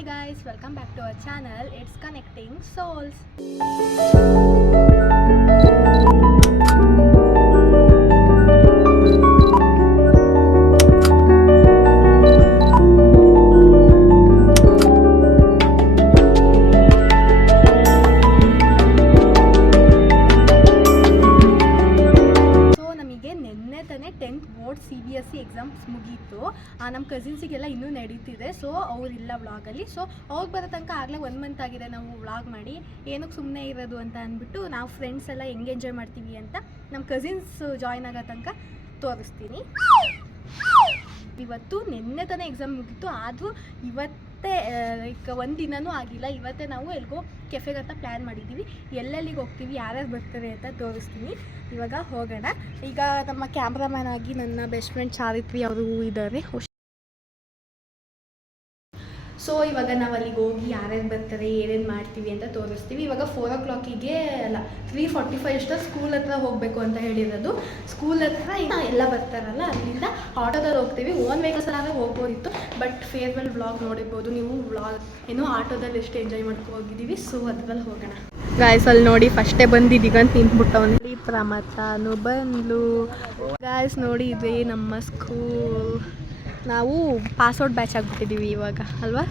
Hi guys, welcome back to our channel. It's Connecting Souls. Board CBSE exams ಮುಗೀತು. ನಮ್ಮ ಕಸಿನ್ಸಿಗೆಲ್ಲ ಇನ್ನೂ ನಡೀತಿದೆ. So ಅವರಿಲ್ಲ ವ್ಲಾಗಲ್ಲಿ. ಸೊ ಅವ್ರು ಬರೋ ತನಕ ಆಗಲೇ 1 ಮಂತ್ ಆಗಿದೆ ನಾವು ವ್ಲಾಗ್ ಮಾಡಿ. ಏನಕ್ಕೆ ಸುಮ್ಮನೆ ಇರೋದು ಅಂತ ಅಂದ್ಬಿಟ್ಟು ನಾವು ಫ್ರೆಂಡ್ಸ್ ಎಲ್ಲ ಹೆಂಗೆ ಎಂಜಾಯ್ ಮಾಡ್ತೀವಿ ಅಂತ ನಮ್ಮ ಕಸಿನ್ಸ್ ಜಾಯ್ನ್ ಆಗೋ ತನಕ ತೋರಿಸ್ತೀನಿ. ಇವತ್ತು ನಿನ್ನೆ ತಾನೇ ಎಕ್ಸಾಮ್ ಮುಗೀತು, ಆದರೂ ಇವತ್ತೇ ಲೈಕ್ ಒಂದು ದಿನವೂ ಆಗಿಲ್ಲ. ಇವತ್ತೇ ನಾವು ಎಲ್ಗೋ ಕೆಫೆಗೆ ಅಂತ ಪ್ಲ್ಯಾನ್ ಮಾಡಿದ್ದೀವಿ. ಎಲ್ಲೆಲ್ಲಿಗೆ ಹೋಗ್ತೀವಿ, ಯಾರ್ಯಾರು ಬರ್ತಾರೆ ಅಂತ ತೋರಿಸ್ತೀನಿ. ಇವಾಗ ಹೋಗೋಣ. ಈಗ ನಮ್ಮ ಕ್ಯಾಮ್ರಾಮ್ಯಾನ್ ಆಗಿ ನನ್ನ ಬೆಸ್ಟ್ ಫ್ರೆಂಡ್ ಚಾರಿತ್ರಿ ಅವರು ಇದ್ದಾರೆ. ಸೊ ಇವಾಗ ನಾವು ಅಲ್ಲಿಗೆ ಹೋಗಿ ಯಾರ್ಯಾರು ಬರ್ತಾರೆ, ಏನೇನು ಮಾಡ್ತೀವಿ ಅಂತ ತೋರಿಸ್ತೀವಿ. ಇವಾಗ 4 o'clock ಅಲ್ಲ 3:45 ಅಷ್ಟು ಸ್ಕೂಲ್ ಹತ್ರ ಹೋಗಬೇಕು ಅಂತ ಹೇಳಿರೋದು. ಸ್ಕೂಲ್ ಹತ್ರ ಎಲ್ಲ ಬರ್ತಾರಲ್ಲ, ಅಲ್ಲಿಂದ ಆಟೋದಲ್ಲಿ ಹೋಗ್ತೀವಿ. ಓನ್ ವೆಹಿಕಲ್ಸಲ್ಲಾದರೆ ಹೋಗ್ಬೋದಿತ್ತು, ಬಟ್ ಫೇರ್ವೆಲ್ ವ್ಲಾಗ್ ನೋಡಿರ್ಬೋದು ನೀವು. ವ್ಲಾಗ್ ಏನೋ ಆಟೋದಲ್ಲಿ ಎಷ್ಟು ಎಂಜಾಯ್ ಮಾಡ್ಕೊ ಹೋಗಿದ್ದೀವಿ. ಸೊ ಅದ್ರಲ್ಲಿ ಹೋಗೋಣ. ಗಾಯ್ಸ್ ಅಲ್ಲಿ ನೋಡಿ ಫಸ್ಟೇ ಬಂದಿದ್ದೀಗಂತ ನಿಂತ್ಬಿಟ್ಟವನು. ಪ್ರಮಥನು ಬಂದ್ಲು. ಗಾಯ್ಸ್ ನೋಡಿ ಇದೆ ನಮ್ಮ ಸ್ಕೂಲ್. ನಾವು ಪಾಸ್ಔಟ್ ಬ್ಯಾಚ್ ಆಗಿಬಿಟ್ಟಿದ್ದೀವಿ ಇವಾಗ ಅಲ್ವಾ.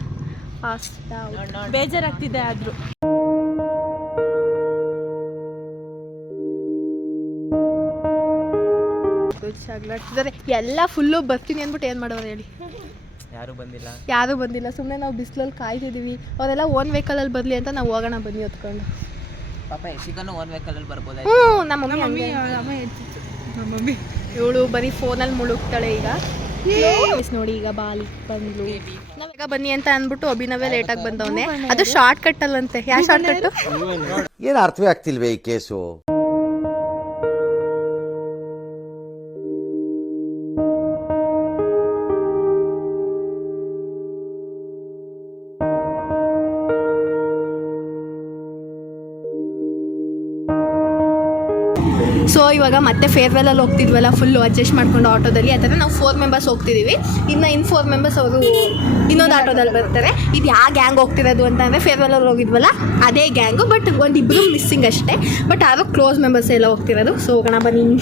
ಪಾಸ್ ಬೇಜಾರಾಗ್ತಿದೆ ಆದರೂ. ಜಗಳಾಡ್ತಿದ್ದಾರೆ ಎಲ್ಲ. ಫುಲ್ಲು ಬರ್ತೀನಿ ಅಂದ್ಬಿಟ್ಟು ಏನು ಮಾಡೋರು ಹೇಳಿ. ಯಾರೂ ಬಂದಿಲ್ಲ. ಸುಮ್ಮನೆ ನಾವು ಬಿಸಿಲಲ್ಲಿ ಕಾಯ್ತಿದ್ದೀವಿ. ಅವರೆಲ್ಲ ಓನ್ ವೆಹಿಕಲಲ್ಲಿ ಬರಲಿ ಅಂತ ನಾವು ಹೋಗೋಣ ಬನ್ನಿ ಹೊತ್ಕೊಂಡು. ನಮ್ಮ ಮಮ್ಮಿ ಇವಳು ಬರೀ ಫೋನಲ್ಲಿ ಮುಳುಗ್ತಾಳೆ ಈಗ. ನೋಡಿ ಈಗ ಬಾಲಿ ಬಂದ್ಲು. ನಾವೀಗ ಬನ್ನಿ ಅಂತ ಅಂದ್ಬಿಟ್ಟು ಅಭಿನವೇ ಲೇಟಾಗಿ ಬಂದವನೇ. ಅದು ಶಾರ್ಟ್ ಕಟ್ ಅಲ್ಲಂತೆ. ಯಾವ ಶಾರ್ಟ್ ಕಟ್ ಏನು ಅರ್ಥವೇ ಆಗ್ತಿಲ್ವೇ ಈ ಕೇಸು. ಸೊ ಇವಾಗ ಮತ್ತೆ ಫೇರ್ವೆಲಲ್ಲಿ ಹೋಗ್ತಿದ್ವಲ್ಲ, ಫುಲ್ಲು ಅಡ್ಜಸ್ಟ್ ಮಾಡ್ಕೊಂಡು ಆಟೋದಲ್ಲಿ. ಆ ಥರ ನಾವು 4 ಮೆಂಬರ್ಸ್ ಹೋಗ್ತಿದ್ದೀವಿ. ಇನ್ನು 4 ಮೆಂಬರ್ಸ್ ಅವರು ಇನ್ನೊಂದು ಆಟೋದಲ್ಲಿ ಬರ್ತಾರೆ. ಇದು ಯಾವ ಗ್ಯಾಂಗ್ ಹೋಗ್ತಿರೋದು ಅಂತ ಅಂದರೆ ಫೇರ್ವೆಲಲ್ಲಿ ಹೋಗಿದ್ವಲ್ಲ ಅದೇ ಗ್ಯಾಂಗು, ಬಟ್ ಒಂದಿಬ್ಬರು ಮಿಸ್ಸಿಂಗ್ ಅಷ್ಟೇ. ಬಟ್ ಯಾರೋ ಕ್ಲೋಸ್ ಮೆಂಬರ್ಸ್ ಎಲ್ಲ ಹೋಗ್ತಿರೋದು. ಸೊ ಹೋಗೋಣ ಬನ್ನಿ.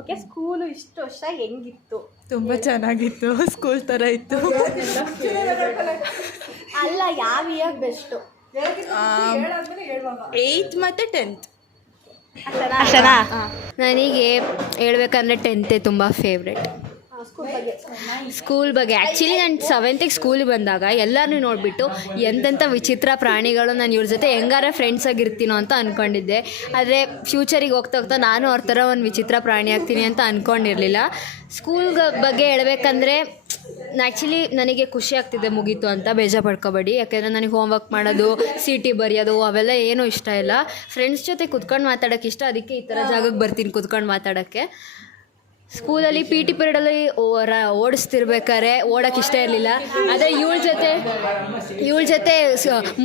ಓಕೆ, ಸ್ಕೂಲು ಇಷ್ಟು ವರ್ಷ ಹೆಂಗಿತ್ತು? ತುಂಬ ಚೆನ್ನಾಗಿತ್ತು. ಸ್ಕೂಲ್ ಥರ ಇತ್ತು. ಅಲ್ಲ, ಯಾವ ಇಯರ್ ಬೆಸ್ಟು? 8th ಮತ್ತು 10th. ಅಷ್ಟನಾ? ನನಗೆ ಹೇಳ್ಬೇಕಂದ್ರೆ 10th ತುಂಬ ಫೇವ್ರೆಟ್. ಸ್ಕೂಲ್ ಬಗ್ಗೆ ಆ್ಯಕ್ಚುಲಿ ನಾನು 7th ಸ್ಕೂಲಿಗೆ ಬಂದಾಗ ಎಲ್ಲರೂ ನೋಡಿಬಿಟ್ಟು ಎಂತೆಂಥ ವಿಚಿತ್ರ ಪ್ರಾಣಿಗಳು, ನಾನು ಇವ್ರ ಜೊತೆ ಹೆಂಗಾರ ಫ್ರೆಂಡ್ಸ್ ಆಗಿರ್ತೀನೋ ಅಂತ ಅಂದ್ಕೊಂಡಿದ್ದೆ. ಆದರೆ ಫ್ಯೂಚರಿಗೆ ಹೋಗ್ತಾ ಹೋಗ್ತಾ ನಾನು ಅವ್ರ ಥರ ಒಂದು ವಿಚಿತ್ರ ಪ್ರಾಣಿ ಆಗ್ತೀನಿ ಅಂತ ಅಂದ್ಕೊಂಡಿರಲಿಲ್ಲ. ಸ್ಕೂಲ್ ಬಗ್ಗೆ ಹೇಳ್ಬೇಕಂದ್ರೆ ಆ್ಯಕ್ಚುಲಿ ನನಗೆ ಖುಷಿ ಆಗ್ತಿದೆ ಮುಗೀತು ಅಂತ. ಬೇಜಾರು ಪಡ್ಕೋಬೇಡಿ, ಯಾಕೆಂದರೆ ನನಗೆ ಹೋಮ್ವರ್ಕ್ ಮಾಡೋದು, CT ಬರೆಯೋದು ಅವೆಲ್ಲ ಏನೂ ಇಷ್ಟ ಇಲ್ಲ. ಫ್ರೆಂಡ್ಸ್ ಜೊತೆ ಕುತ್ಕೊಂಡು ಮಾತಾಡೋಕ್ಕೆ ಇಷ್ಟ. ಅದಕ್ಕೆ ಈ ಥರ ಜಾಗಕ್ಕೆ ಬರ್ತೀನಿ ಕುತ್ಕೊಂಡು ಮಾತಾಡೋಕ್ಕೆ. ಸ್ಕೂಲಲ್ಲಿ PT ಪೀರಿಯಡಲ್ಲಿ ಓಡಿಸ್ತಿರ್ಬೇಕಾದ್ರೆ ಓಡೋಕ್ಕೆ ಇಷ್ಟ ಇರಲಿಲ್ಲ. ಆದರೆ ಇವಳ ಜೊತೆ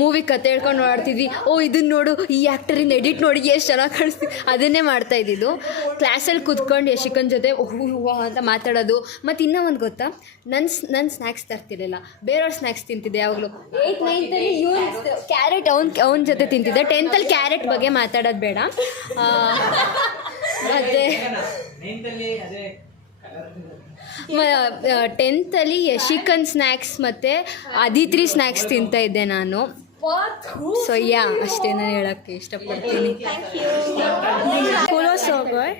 ಮೂವಿ ಕತೆ ಹೇಳ್ಕೊಂಡು ನೋಡ್ತಿದ್ವಿ. ಇದನ್ನು ನೋಡು, ಈ ಆ್ಯಕ್ಟರಿನ ಎಡಿಟ್ ನೋಡಿ ಎಷ್ಟು ಚೆನ್ನಾಗಿ ಕಾಣಿಸ್ತೀವಿ, ಅದನ್ನೇ ಮಾಡ್ತಾಯಿದ್ದಿದ್ದು. ಕ್ಲಾಸಲ್ಲಿ ಕುತ್ಕೊಂಡು ಯಶಿಕನ್ ಜೊತೆ ಅಂತ ಮಾತಾಡೋದು. ಮತ್ತು ಇನ್ನೂ ಒಂದು ಗೊತ್ತಾ, ನನ್ನ ಸ್ನ್ಯಾಕ್ಸ್ ತರ್ತಿರಲಿಲ್ಲ, ಬೇರೆಯವ್ರ ಸ್ನ್ಯಾಕ್ಸ್ ತಿಂತಿದ್ದೆ ಯಾವಾಗಲೂ. 8th 9th ಕ್ಯಾರೆಟ್ ಅವನ ಜೊತೆ ತಿಂತಿದ್ದೆ. 10th ಕ್ಯಾರೆಟ್ ಬಗ್ಗೆ ಮಾತಾಡೋದು ಬೇಡ. ಮತ್ತು 10th ಯಶಿಕನ್ ಸ್ನ್ಯಾಕ್ಸ್ ಮತ್ತು ಅದಿತ್ರಿ ಸ್ನ್ಯಾಕ್ಸ್ ತಿಂತಾಯಿದ್ದೆ ನಾನು. ಸೊ ಅಷ್ಟೇ ನಾನು ಹೇಳೋಕ್ಕೆ ಇಷ್ಟಪಡ್ತೀನಿ. School was so good.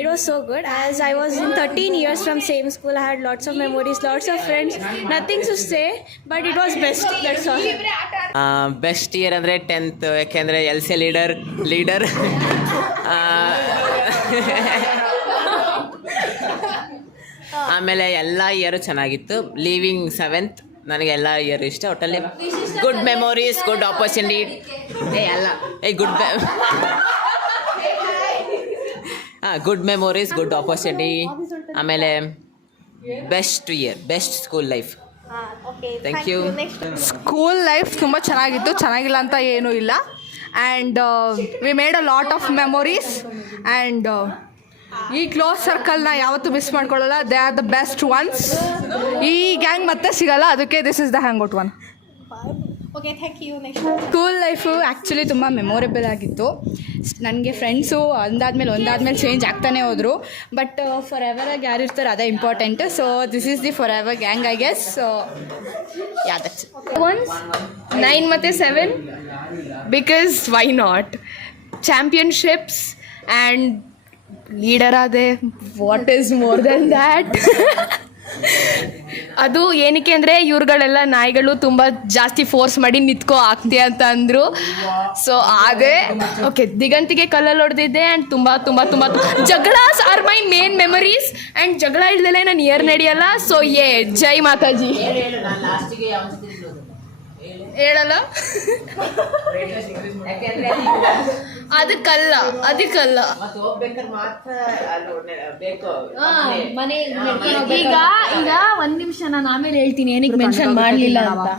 It was so good. As I was in 13 years from same school, I had lots of memories, lots of friends. Nothing to say, but it was best. That's all. Best year ಅಂದರೆ 10th. ಯಾಕೆಂದರೆ LC leader ಆಮೇಲೆ ಎಲ್ಲ year ಚೆನ್ನಾಗಿತ್ತು. Living 7th ನನಗೆ ಎಲ್ಲ year ಇಷ್ಟ. ಒಟ್ಟಲ್ಲಿ good memories, good opportunity. Good good memories, good opportunity, ಆಮೇಲೆ best year, best school life. Thank you. School life ತುಂಬ ಚೆನ್ನಾಗಿತ್ತು, ಚೆನ್ನಾಗಿಲ್ಲ ಅಂತ ಏನೂ ಇಲ್ಲ. And we made a lot of memories. And ಈ ಕ್ಲೋಸ್ ಸರ್ಕಲ್ನ ಯಾವತ್ತೂ ಮಿಸ್ ಮಾಡ್ಕೊಳ್ಳಲ್ಲ. They are the best ones. ಈ ಗ್ಯಾಂಗ್ ಮತ್ತೆ ಸಿಗಲ್ಲ, ಅದಕ್ಕೆ this is the hang out one. Okay, thank you. Next school life actually ತುಂಬ ಮೆಮೊರೇಬಲ್ ಆಗಿತ್ತು. ನನಗೆ ಫ್ರೆಂಡ್ಸು ಒಂದಾದ್ಮೇಲೆ ಚೇಂಜ್ ಆಗ್ತಾನೆ ಹೋದರು. ಬಟ್ ಫಾರ್ ಎವರಾಗಿ ಯಾರು ಇರ್ತಾರೆ ಅದೇ important. So this is the forever gang I guess. So that's 9 ಮತ್ತು 7 because why not, championships and leader ಆದೆ. What is more than that? ಅದು ಏನಕ್ಕೆ ಅಂದರೆ ಇವ್ರುಗಳೆಲ್ಲ ನಾಯಿಗಳು ತುಂಬ ಜಾಸ್ತಿ ಫೋರ್ಸ್ ಮಾಡಿ ನಿಂತ್ಕೋ ಆಗ್ತೀಯ ಅಂತ ಅಂದರು. ಸೊ ಅದೇ ಓಕೆ, ದಿಗಂತಿಗೆ ಕಲ್ಲಲ್ಲಿ ಹೊಡೆದಿದ್ದೆ. ಆ್ಯಂಡ್ ತುಂಬ ಜಗಳಾಸ್ are my main memories. And ಜಗಳ ಇಲ್ದಲೇ ನಾನು ಇಯರ್ ನಡೆಯಲ್ಲ. ಸೊ ಜೈ ಮಾತಾಜಿ. ಹೇಳಲ್ಲ ಅದಕ್ಕಲ್ಲ. ಈಗ ಒಂದ್ ನಿಮಿಷ, ನಾನು ಆಮೇಲೆ ಹೇಳ್ತೀನಿ ಏನಕ್ಕೆ ಮೆನ್ಷನ್ ಮಾಡಲಿಲ್ಲ ಅಂತ.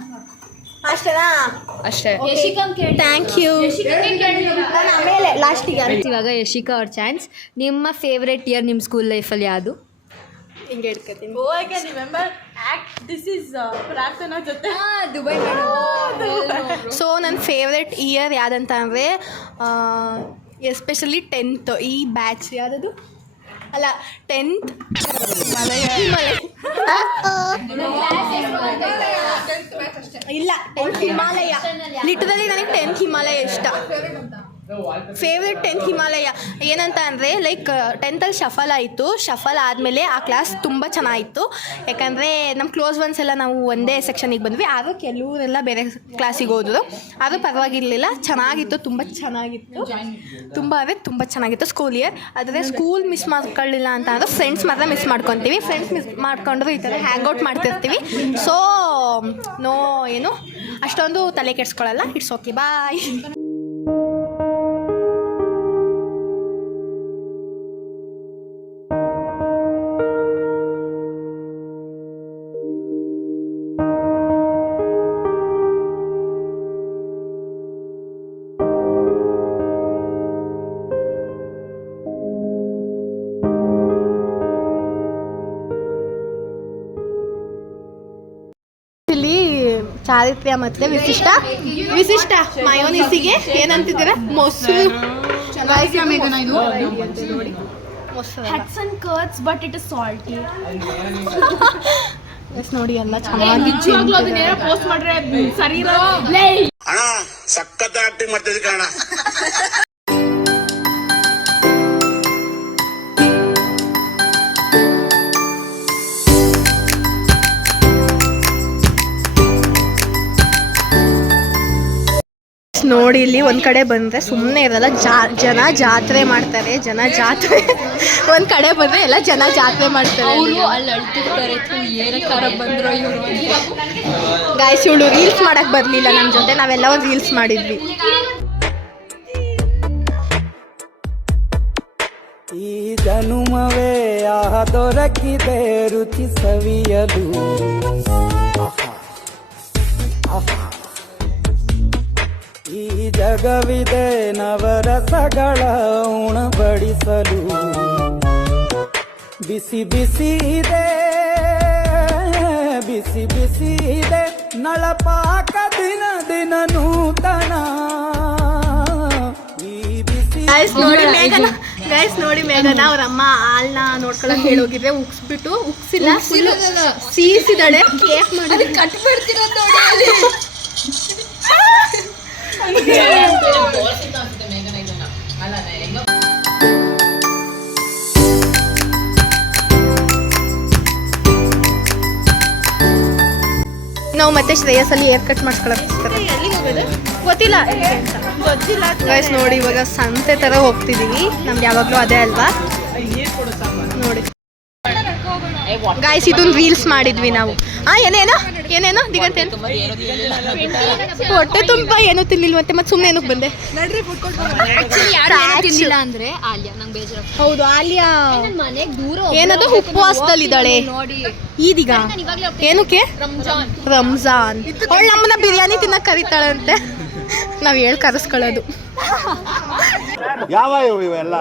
ಅಷ್ಟೇ. Thank you. ಆಮೇಲೆ ಲಾಸ್ಟಿಗೆ ಇವಾಗ ಯಶಿಕಾ ಅವ್ರ ಚಾನ್ಸ್. ನಿಮ್ಮ ಫೇವ್ರೆಟ್ ಇಯರ್ ನಿಮ್ಮ ಸ್ಕೂಲ್ ಲೈಫಲ್ಲಿ ಯಾವುದು? ಹಿಂಗೆ ಇಟ್ಕೊತೀನಿ. ದುಬೈ. ಸೊ ನನ್ನ ಫೇವ್ರೆಟ್ ಇಯರ್ ಯಾವುದಂತ ಅಂದರೆ ಎಸ್ಪೆಷಲಿ 10th ಈ ಬ್ಯಾಚ್. ಯಾವುದದು ಅಲ್ಲ 10th ಇಲ್ಲ 10th ಹಿಮಾಲಯ. ಲಿಟರಲಿ ನನಗೆ 10th ಹಿಮಾಲಯ ಇಷ್ಟ. Favourite 10th Himalaya. ಏನಂತ ಅಂದರೆ ಲೈಕ್ 10th ಶಫಲ್ ಆಯಿತು. ಶಫಲ್ ಆದಮೇಲೆ ಆ ಕ್ಲಾಸ್ ತುಂಬ ಚೆನ್ನಾಗಿತ್ತು. ಯಾಕಂದರೆ ನಮ್ಮ ಕ್ಲೋಸ್ ಒನ್ಸ್ ಎಲ್ಲ ನಾವು ಒಂದೇ ಸೆಕ್ಷನಿಗೆ ಬಂದ್ವಿ. ಆದರೂ ಕೆಲವರೆಲ್ಲ ಬೇರೆ ಕ್ಲಾಸಿಗೆ ಹೋದ್ರು. ಆದರೂ ಪರವಾಗಿರಲಿಲ್ಲ, ಚೆನ್ನಾಗಿತ್ತು, ತುಂಬ ಚೆನ್ನಾಗಿತ್ತು. ತುಂಬ ಚೆನ್ನಾಗಿತ್ತು ಸ್ಕೂಲ್ ಇಯರ್. ಆದರೆ ಸ್ಕೂಲ್ ಮಿಸ್ ಮಾಡ್ಕೊಳ್ಳಿಲ್ಲ ಅಂತ ಅಂದರೆ ಫ್ರೆಂಡ್ಸ್ ಮಾತ್ರ ಮಿಸ್ ಮಾಡ್ಕೊತೀವಿ. ಫ್ರೆಂಡ್ಸ್ ಮಿಸ್ ಮಾಡ್ಕೊಂಡ್ರು ಈ ಥರ ಹ್ಯಾಂಗ್ ಔಟ್ ಮಾಡ್ತಿರ್ತೀವಿ. ಸೊ ಏನು ಅಷ್ಟೊಂದು ತಲೆ ಕೆಡಿಸ್ಕೊಳ್ಳಲ್ಲ. ಇಟ್ಸ್ ಓಕೆ, ಬಾಯ್. ಇಲ್ಲಿ ಚಾರಿತ್ರ್ಯ ಮತ್ತು ವಿಶಿಷ್ಟ ಮಯೋನಿಸಿಗೆ ಏನಂತಿದ್ದೀರಾ? ಮೊಸರು. But it is salty. Yes ನೋಡಿ, ಎಲ್ಲ ಚೆನ್ನಾಗಿ ಪೋಸ್ಟ್ ಮಾಡ್ರೆ ಸರಿ ಸಖತ್ ಆಕ್ಟಿಂಗ್ ಮಾಡ್ತಿದ್ದೆ ಕಾರಣ. ನೋಡಿ, ಇಲ್ಲಿ ಒಂದು ಕಡೆ ಬಂದರೆ ಸುಮ್ಮನೆ ಇರಲ್ಲ. ಜನ ಜಾತ್ರೆ ಮಾಡ್ತಾರೆ. ಒಂದು ಕಡೆ ಬಂದರೆ ಎಲ್ಲ ಜನ ಜಾತ್ರೆ ಮಾಡ್ತಾರೆ. ಗಾಯ್ಸ್, ಇವಳು ರೀಲ್ಸ್ ಮಾಡಕ್ಕೆ ಬರಲಿಲ್ಲ ನಮ್ಮ ಜೊತೆ. ನಾವೆಲ್ಲ ಒಂದು ರೀಲ್ಸ್ ಮಾಡಿದ್ವಿ. ಈ ಜನುಮವೇ ದೊರಕಿದೆ ರುಚಿ ಸವಿಯಲು. ಈ ಜಗವಿದೆ ನವರಸಗಳ ಉಣಬಡಿಸಲು. ಬಿಸಿ ಬಿಸಿ ಇದೆ ನಳಪಾಕ ದಿನ ನೂತನ. ಈ ಬಿಸಿ ಗೈಸ್ ನೋಡಿ, ಮೇಘನ ಅವ್ರ ಅಮ್ಮ ಹಾಲ್ನ ನೋಡ್ಕೊಳಕ್ ಹೇಳೋಗಿದ್ರೆ ಉಕ್ಸಿಲ್ಲ, ಫುಲ್ ಸೀಸಿದಾಳೆ. ಕೇಕ್ ಮಾಡಿ ಕಟ್ಬಿಡ್ತಿರೋದು ನೋಡಿ. ನಾವು ಮತ್ತೆ ಶ್ರೇಯಸಲ್ಲಿ ಹೇರ್ ಕಟ್ ಮಾಡ್ಕೊಳಕ್ಕೆ ಗೊತ್ತಿಲ್ಲ ಗೈಸ್. ನೋಡಿ, ಇವಾಗ ಸಂತೆ ಥರ ಹೋಗ್ತಿದ್ದೀವಿ. ನಮ್ಗೆ ಯಾವಾಗಲೂ ಅದೇ ಅಲ್ವಾ ನೋಡಿ. ಗಾಯ್ಸ್ ಇದೊಂದು ರೀಲ್ಸ್ ಮಾಡಿದ್ವಿ ನಾವು. ಏನೇನೋ ದಿಗಂತ ಹೊಟ್ಟೆ ತುಂಬ ಏನೂ ತಿನ್ನಿಲ್ವಂತೆ, ಮತ್ತೆ ಸುಮ್ಮನೆ ಏನಕ್ಕೆ ಬಂದೆ? ತಿನ್ನಿಲ್ಲ ಅಂದ್ರೆ ಆಲಿಯಾ ನಂಗೆ ಬೇಜಾರು. ಹೌದು, ಆಲಿಯಾ ಮನೆಗೆ ದೂರ ಏನದು ಉಪವಾಸದಲ್ಲಿದ್ದಾಳೆ. ನೋಡಿ ಈದೀಗ ಏನಕ್ಕೆ? ರಂಜಾನ್. ಅವಳು ನಮ್ಮನ್ನ ಬಿರಿಯಾನಿ ತಿನ್ನಕ್ಕೆ ಕರೀತಾಳಂತೆ, ನಾವು ಹೇಳಿ ಕರೆಸ್ಕೊಳ್ಳೋದು. ಯಾವ ಇವೆಲ್ಲ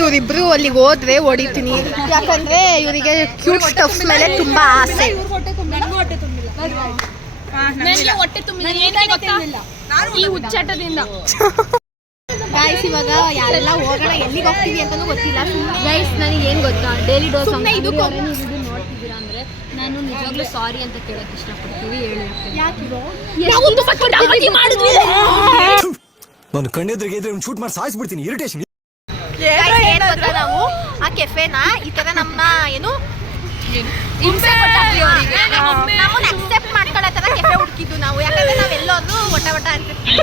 ಇವರಿಬ್ರು ಅಲ್ಲಿಗೆ ಹೋದ್ರೆ ಹೊಡಿತೀನಿ, ಯಾಕಂದ್ರೆ ಇವರಿಗೆ ಕ್ಯೂಟ್ ಸ್ಟಫ್ ಮೇಲೆ ತುಂಬಾ ಆಸೆ. ಈ ಹುಚ್ಚಾಟದಿಂದ ಗಾಯ್ಸ್ ಇವಾಗ ಯಾರೆಲ್ಲ ಹೋಗೋಣ, ಎಲ್ಲಿಗೆ ಹೋಗ್ತೀವಿ ಅಂತಾನೂ ಗೊತ್ತಿಲ್ಲ. ಗೈಸ್ ನನಗೆ ಏನು ಗೊತ್ತಾ, ಡೈಲಿ ಡೋಸ್ ಸುಮ್ಮನೆ ಇದು ನೋಡ್ತಿದ್ದೀರಾ ಅಂದರೆ ನಾನು ನಿಜವಾಗ್ಲೂ ಸಾರಿ ಅಂತ ಕೇಳಕ್ಕೆ ಇಷ್ಟಪಡ್ತೀವಿ. ಹೇಳಿ ನಾನು ಕಣ್ಣೆದ್ರಿಗೆ ಇದ್ರೆ ಒಂದು ಶೂಟ್ ಮಾಡಿ ಸಾಯಿಸ್ಬಿಡ್ತೀನಿ. ಇರಿಟೇಷನ್. ನಾವು ಆ ಕೆಫೆನ ಈ ತರ ನಮ್ಮನ್ನ ಏನು ನಮ್ಮನ್ನ ಅಕ್ಸೆಪ್ಟ್ ಮಾಡ್ಕೊಳ್ಳೋ ತರ ಕೆಫೆ ಹುಡುಕಿದ್ದು ನಾವು, ಯಾಕಂದ್ರೆ ನಾವೆಲ್ಲರೂ ಒಟ್ಟ ಅಂತಿರ್ತೀವಿ.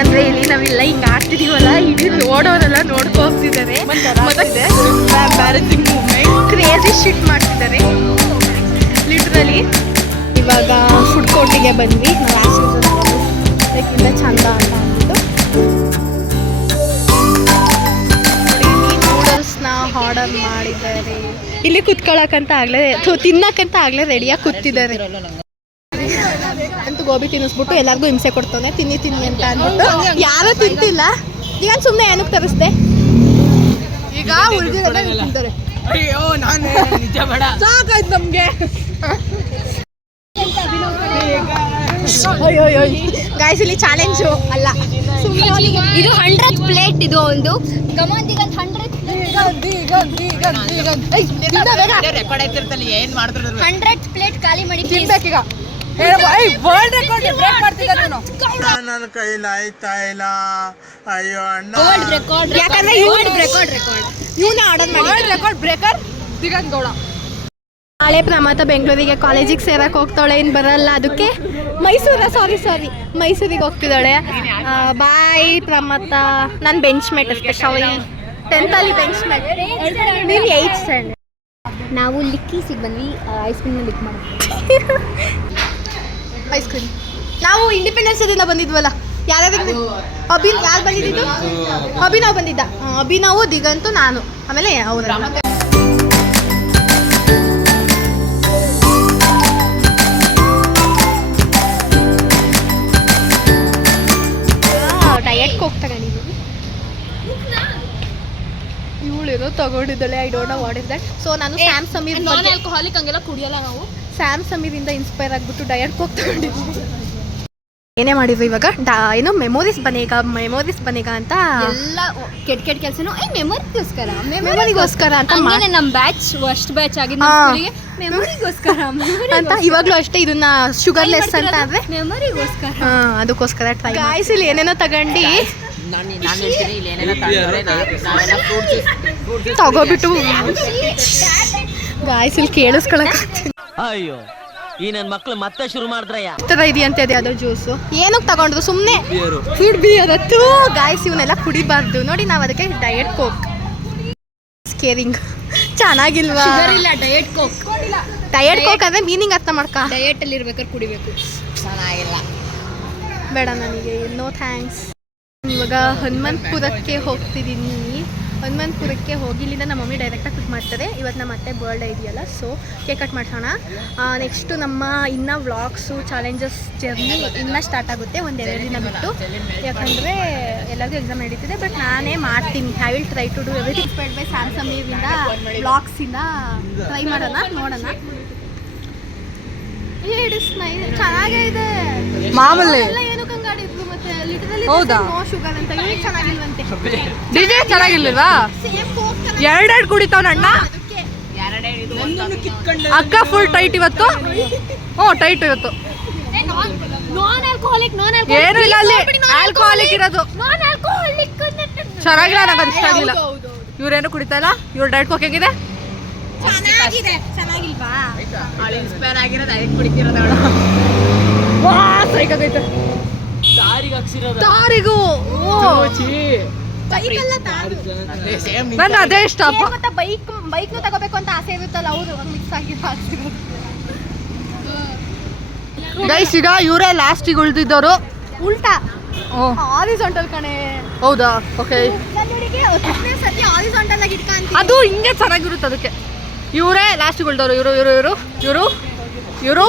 ಅಂದ್ರೆ ಇಲ್ಲಿ ನಾವೆಲ್ಲ ಹಿಂಗೆ ಆಡ್ತಿದೀವಲ್ಲ, ಇಡೀ ನೋಡೋರೆಲ್ಲ ನೋಡ್ಕೊ ಹೋಗ್ತಿದ್ದಾರೆ. ಕ್ರೇಜಿ ಶಿಟ್ ಮಾಡ್ತಿದ್ದಾರೆ ಲಿಟ್ರಲಿ. ಇವಾಗ ಫುಡ್ ಕೋರ್ಟಿಗೆ ಬಂದ್ವಿ. ನಾವು ಅದಕ್ಕಿಂತ ಚಂದ ಅಂತ ಅಂದ್ಬಿಟ್ಟು ನೂಡಲ್ಸ್ನ ಆರ್ಡರ್ ಮಾಡಿದ್ದಾರೆ. ಇಲ್ಲಿ ಕುತ್ಕೊಳ್ಳೋಕ್ಕಂತ ಆಗಲೇ ತಿನ್ನಕ್ಕಂತ ಆಗಲೇ ರೆಡಿಯಾಗಿ ಕೂತಿದ್ದಾರೆ. ಅಂತೂ ಗೋಬಿ ತಿನ್ನಿಸ್ಬಿಟ್ಟು ಎಲ್ಲರಿಗೂ ಹಿಂಸೆ ಕೊಡ್ತಾನೆ, ತಿನ್ನಿ ಅಂತ ಅಂದ್ಬಿಟ್ಟು. ಯಾರೂ ತಿಂತಿಲ್ಲ. ಈಗ ಸುಮ್ಮನೆ ಏನಕ್ಕೆ ತರಿಸ್ದೆ? ಈಗ ಉಳಿದಿರೋದೇ ತಿಂತಾರೆ. ಅಯ್ಯೋ ನಾನು ನಿಜ ಬೇಡ, ಸಾಕಾಯ್ತು ನಮಗೆ. ಅಯ್ಯೋ ಗಾಯ್ಸ್ ಇಲ್ಲಿ ಚಾಲೆಂಜು ಅಲ್ಲ, ಇದು 100th ಪ್ಲೇಟ್. ಇದು ಒಂದು ಗಮಂತಿಗಂತ 100th ಏನ್ ಮಾಡಿದ್ರು 100th ಪ್ಲೇಟ್ ಖಾಲಿ ಮಾಡಿ ತಿನ್ಬೇಕೀಗ. ನನ್ನ ಕೈಲಾಯ್ತಾ ಇಲ್ಲ. ಅಯ್ಯೋ ಅಣ್ಣ, ಯಾಕಂದ್ರೆ ಇವನೇ ಆರ್ಡರ್ ಮಾಡಿ ರೆಕಾರ್ಡ್ ಬ್ರೇಕರ್ ದಿಗಂತ್ ಗೌಡ. ನಾಳೆ ಪ್ರಮಾತ ಬೆಂಗಳೂರಿಗೆ ಕಾಲೇಜಿಗೆ ಸೇರಕ್ಕೆ ಹೋಗ್ತಾಳೆ, ಏನು ಬರಲ್ಲ. ಅದಕ್ಕೆ ಮೈಸೂರಿಗೆ ಹೋಗ್ತಿದ್ದಾಳೆ. ಬಾಯ್ ಪ್ರಮಾತ. ನನ್ನ bench mate specially 10th bench mate. ನೀನು 8th ಸ್ಟ್ಯಾಂಡರ್ಡ್. ನಾವು ಲಿಕ್ಕೀಸಿಗೆ ಬಂದ್ವಿ, ಐಸ್ ಕ್ರೀಮ್ ಲಿಕ್ ಮಾಡಿ. ಐಸ್ ಕ್ರೀಮ್ ನಾವು ಇಂಡಿಪೆಂಡೆನ್ಸ್ ಡೇದಿಂದ ಬಂದಿದ್ವಲ್ಲ. ಯಾರು ಬಂದಿದ್ದು? ಅಭಿನವ್ ಬಂದಿದ್ದ. ಅಭಿನವ್, ದಿಗಂತು, ನಾನು, ಆಮೇಲೆ ಅವರು. ಡಯಟ್ಗೆ ಹೋಗ್ತಾಗ ನೀವು. ಇವಳೇನೋ ತಗೊಂಡಿದ್ದಾಳೆ, I don't know what is that. So ನಾನು ಸ್ಯಾಮ್ ಸಮೀರ್ ಆಲ್ಕೋಹಾಲಿಕ್ ಹಂಗೆಲ್ಲ ಕುಡಿಯಲ್ಲ ನಾವು. ಸ್ಯಾಮ್ ಸಮೀರಿಂದ ಇನ್ಸ್ಪೈರ್ ಆಗಿಬಿಟ್ಟು ಡಯಟ್ಗೆ ಹೋಗ್ತಾ ತಗೊಂಡಿದ್ವಿ. ಏನೇ ಮಾಡಿದ್ರು ಇವಾಗ ಏನೋ ಮೆಮೊರೀಸ್ ಬನೇಗ ಅಂತ ಎಲ್ಲ ಕೆಟ್ಟ ಕೆಲಸನೂ ಮೆಮೊರಿಗೋಸ್ಕರ ಅಂತ ನಮ್ಮ ಬ್ಯಾಚ್ ಫಸ್ಟ್ ಬ್ಯಾಚ್ ಆಗಿದ್ದು ಮೆಮೊರಿಗೋಸ್ಕರ ಅಂತ. ಇವಾಗಲೂ ಅಷ್ಟೇ, ಇದನ್ನ ಶುಗರ್ಲೆಸ್ ಅಂತ ಅಂದ್ರೆ ಮೆಮೊರಿಗೋಸ್ಕರ. ಅದಕ್ಕೋಸ್ಕರ ಟ್ರೈ. ಗಾಯ್ಸ್ ಇಲ್ಲಿ ಏನೇನೋ ತಗೊಂಡು ತಗೋಬಿಟ್ಟು ಗಾಯ್ಸ್ ಇಲ್ಲಿ ಕೇಳಿಸ್ಕೊಳಕ್. ಅಯ್ಯೋ ಈ ನನ್ನ ಮಕ್ಳು ಮತ್ತೆ ಶುರು ಮಾಡಿದ್ರಯ್ಯ. ತರ ಇದೆಯಂತೆ ಅದು ಜ್ಯೂಸು. ಏನಕ್ಕೆ ತಗೊಂಡ್ರು? ಸುಮ್ಮನೆ ಫುಡ್ ಬಿಯರ್ ಅತ್ತು. ಗಾಯ್ಸ್ ಇವನ್ನೆಲ್ಲ ಕುಡಿಬಾರ್ದು ನೋಡಿ. ನಾವು ಅದಕ್ಕೆ ಡಯಟ್ ಕೋಕ್ ಸ್ಕೇರಿಂಗ್ ಚೆನ್ನಾಗಿಲ್ವಾ? ಡಯಟ್ ಕೋಕ್ ಅಂದ್ರೆ ಮೀನಿಂಗ್ ಅರ್ಥ ಮಾಡ್ಕ. ಡಯಟ್ ಅಲ್ಲಿ ಇರ್ಬೇಕಾದ್ರೆ ಕುಡಿಬೇಕು. ಚೆನ್ನಾಗಿಲ್ಲ, ಬೇಡ ನನಗೆ, ನೋ ಥ್ಯಾಂಕ್ಸ್. ಇವಾಗ ಹನುಮಂತಪುರಕ್ಕೆ ಹೋಗ್ತಿದ್ದೀನಿ. ಹನುಮಂತಪುರಕ್ಕೆ ಹೋಗಿ ಇಲ್ಲಿಂದ ನಮ್ಮ ಮಮ್ಮಿ ಡೈರೆಕ್ಟಾಗಿ ಕುಕ್ ಮಾಡ್ತಾರೆ. ಇವತ್ತು ನಮ್ಮ ಅತ್ತೆ ಬರ್ಡೇ ಇದೆಯಲ್ಲ, ಸೊ ಕೇಕ್ ಕಟ್ ಮಾಡ್ಸೋಣ. ನೆಕ್ಸ್ಟು ನಮ್ಮ ಇನ್ನೂ ವ್ಲಾಗ್ಸು ಚಾಲೆಂಜಸ್ ಜರ್ನಿ ಇನ್ನೂ ಸ್ಟಾರ್ಟ್ ಆಗುತ್ತೆ 1-2 ದಿನ ಬಿಟ್ಟು. ಯಾಕಂದರೆ ಎಲ್ಲರಿಗೂ ಎಕ್ಸಾಮ್ ನಡೀತಿದೆ, ಬಟ್ ನಾನೇ ಮಾಡ್ತೀನಿ. I will try to do everything. Sped by Sam ಸಮೀರಿಂದ ವ್ಲಾಗ್ಸಿಂದ ಟ್ರೈ ಮಾಡೋಣ, ನೋಡೋಣ. ಚೆನ್ನಾಗೇ ಇದೆ. ಮಾಮೂಲಿ ಎಲ್ಲ ಏನು ಕಂಗಾಡಿದ್ರು ಮತ್ತೆ ಲಿಟರಲಿ ಹೌದಾ? ನೋ ಶುಗರ್ ಅಂತ ಇವ್ರಿಗೆ ಚೆನ್ನಾಗಿಲ್ವಂತೆ. ಡಿಜೆ ಚೆನ್ನಾಗಿರ್ಲಿಲ್ವಾ? ಸೇಮ್ ಕೋಕ್ ಎರಡೆರಡು ಕುಡಿತಾವನ ಅಣ್ಣ. ಅಕ್ಕ ಫುಲ್ ಟೈಟ್ ಇವತ್ತು. ಹ್ಞೂ ಟೈಟ್ ಇವತ್ತು. ನಾನ್ ಆಲ್ಕೋಹಾಲಿಕ್ ಏನು ಇಲ್ಲ ಅಲ್ಲಿ ಆಲ್ಕೋಹಾಲಿಕ್ ಇರೋದು. ನಾನ್ ಆಲ್ಕೋಹಾಲಿಕ್ ಚೆನ್ನಾಗಿಲ್ಲ, ನಂಗೆ ಅದು ಇಷ್ಟ ಆಗಿಲ್ಲ. ಇವ್ರೇನು ಕುಡಿತಾ ಇಲ್ಲ. ಇವ್ರ ಡೈಟ್ ಕೋಕ್ ಹೆಂಗಿದೆ? ಚೆನ್ನಾಗಿದೆ. ಚೆನ್ನಾಗಿಲ್ವಾ? ಇನ್ಸ್ಪೈರ್ ಆಗಿರೋದು ಅದಕ್ಕೆ ಕುಡಿತಿರೋದು. ವಾ ಸೈಕಾಗೈತೆ. ತಾರಿಗೂ ಬೈಕಲ್ಲ ನನ್ನ ಅದೇ ಇಷ್ಟ ಅಪ್ಪ. ಮತ್ತೆ ಬೈಕ್ನು ತಗೋಬೇಕು ಅಂತ ಆಸೆ ಇರುತ್ತಲ್ಲ, ಹೌದು ಮಿಕ್ಸ್ ಆಗಿ ಹಾಕ್ಸಿರೋದು. ಗೈಸ್ ಈಗ ಇವರೇ ಲಾಸ್ಟಿಗೆ ಉಳಿದಿದ್ದವರು. ಉಲ್ಟಾ ಓ ಹಾರಿಜಾಂಟಲ್ ಕಣೆ. ಹೌದಾ? ಓಕೆ. ಕನ್ನಡಿಗೆ ಹತ್ತನೇ ಸತಿ ಹಾರಿಜಾಂಟಲ್ ಆಗಿ ಇಟ್ಕೊಂತೀನಿ. ಅದು ಹಿಂಗೆ ಚೆನ್ನಾಗಿರುತ್ತೆ ಅದಕ್ಕೆ. ಇವರೇ ಲಾಸ್ಟಿಗೆ ಉಳಿದವರು. ಇವರು ಇವರು ಇವರು ಇವರು ಇವರು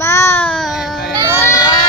ಬಾಯ್.